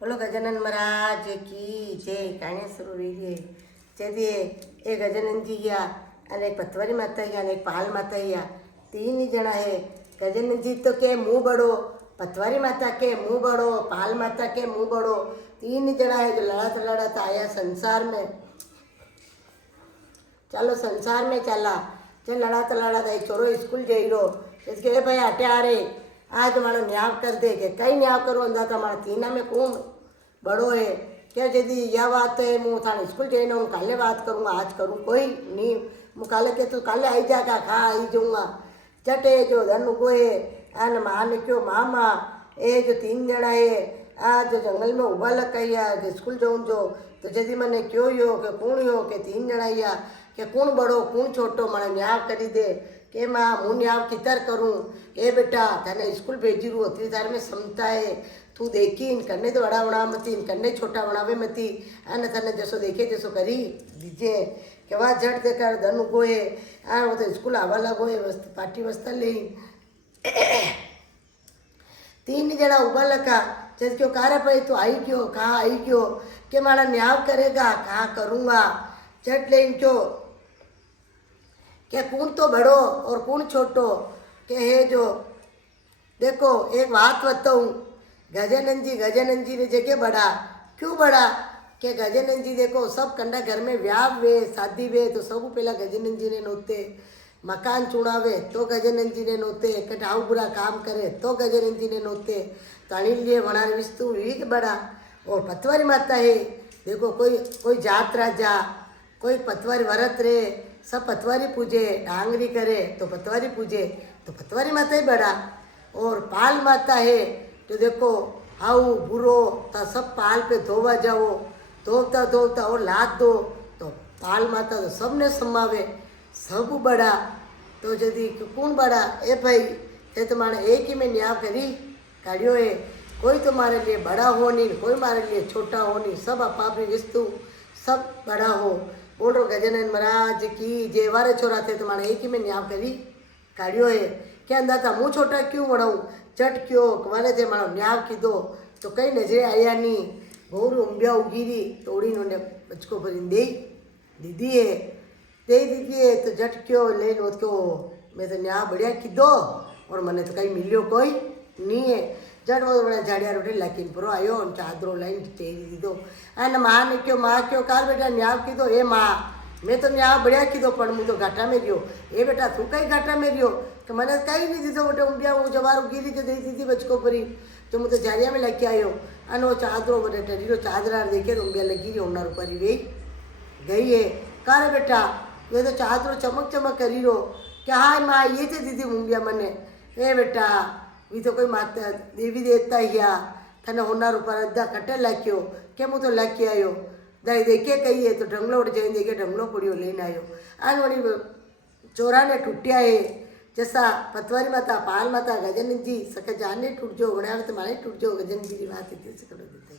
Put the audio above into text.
बोलो गजानन महाराज की जय। काणेश्वर वीर्य जेदी एक गजानन जी या અને એક પથવારી માતા या અને એક પાલ માતા या तीन ही जना है। गजानन जी तो के मुँह बड़ो, पथवारी माता के मुँह बड़ो, पाल माता के मुँह बड़ो। तीन ही जना है जो लड़ाता लड़ाता आया संसार में। चलो संसार में चला जो लड़ाता लड़ाता एक छोरो स्कूल जई रो इसके भाई आटे आ रे आज मारो न्याव कर दे के कई न्याव करो अंदा तमारा तीना में कौन बड़ो है क्या यदि यह बात है मुँह थाने स्कूल जाइए हूँ काले बात करूँगा आज करूँ कोई नहीं मुँह काले के तू काले आई जाएगा खा आई जाऊँगा चटे जो धन गोए आन माँ ने क्यों मामा ए जो तीन जना है आज जो जंगल में उबा लकाइया स्कूल जाऊँ जो तो यदि मैंने क्यों यो के कौन यो के तीन जना या के कौन बड़ो कौन छोटो मैंने न्याव करी दे के माँ मुँह न्याव कितर करूँ ए बेटा तेने स्कूल भेजी रू अतरी तार में क्षमता है तू देखी इन करने तो बड़ा बड़ा मती इन करने छोटा बनावे मती आने तने जैसो देखे जैसो करी दीजिए के वहाँ झट देकर धन गोए आ वो तो स्कूल आवा लगोए पार्टी वस्ता ले तीन जना उबा लगा जैसे क्यों कारे भाई तू आई क्यों कहाँ आई क्यों के मारा न्याव करेगा कहाँ करूँगा झट ले क्यों क्या कौन तो बड़ो और कौन छोटो के है जो देखो एक बात बताऊँ गजानन जी ने जगह बड़ा क्यों बड़ा के गजानन जी देखो सब कंडा घर में व्याह वे शादी वे तो सब पहला गजानन जी ने नोते मकान चुनावे तो गजानन जी ने नोते कटाऊ बुरा काम करे तो गजानन जी ने नोते ताणी लिए वनार विस्तु वीक बड़ा और पतवारी माता है देखो कोई जात राजा कोई पतवारी व्रत रे सब पतवारी पूजे डांगरी करे तो पतवारी पूजे तो पतवारी माता ही बड़ा और पाल माता है तो देखो हाउ बुरो तो सब पाल पे धोवा जाओ धोता धोता और लाद दो तो पाल माता तो सबने समावे सब बड़ा तो यदि कौन बड़ा ए भाई ये तुम्हारे एक ही में न्याय करी काढ़ियो है कोई तुम्हारे लिए बड़ा हो नहीं कोई हमारे लिए छोटा हो नहीं सब अपनी वस्तु सब बड़ा हो बोल रो गजानन महाराज की जे वारे छोरा थे तुम्हारे एक ही में न्याय करी काढ़ियो है क्या अंदर था मुँह छोटा क्यों बढ़ाऊँ चट क्यों मारे थे मारो न्याव कीधो तो कई नजरे आया नहीं गौर उम्बिया उगीरी तोड़ी ने बचको भरी दे दीदी है दे दीदी है तो जट क्यों ले लो क्यों मैं तो न्याव बढ़िया कीधो और मैंने तो कहीं मिलियो कोई नहीं है जट वो बड़ा झाड़िया रोटी लाकिन पुरो आयो और चादरों लाइन तेरी दीदो अन माँ ने क्यों कार बेटा न्याव कीधो ए माँ मैं तो न्याव बढ़िया कीधो पर मुझे तो घाटा में रियो ए बेटा तू कई घाटा में रियो तो मैंने कहीं नहीं दीदो बेटे उम्बिया वो जवार गिरी जो दी दीदी बचको परी तो मुझे झाड़िया में लेके आयो अन वो चादरों बड़े टरीरो चादरा देखे तो उम्बिया लगी रही उन्ना ऊपर वे गई है कार बेटा ये तो चादरों चमक चमक करी रो क्या हाँ माँ ये थे दीदी उम्बिया मने ए बेटा ये तो कोई माता देवी देवता हिया थने होनार ऊपर अद्धा कटे लाख्यो के मुँह तो लाके आयो दाई देखे कही है तो ढंगलो उठ जाए देखे ढंगलो पड़ियो लेने आयो आन वही चोरा ने टूटिया है जैसा पतवारी माता पाल माता गजानन जी सके जाने टूट जाओ गणा तो मारे टूट जाओ गजानन जी की बात इतनी से कर देते।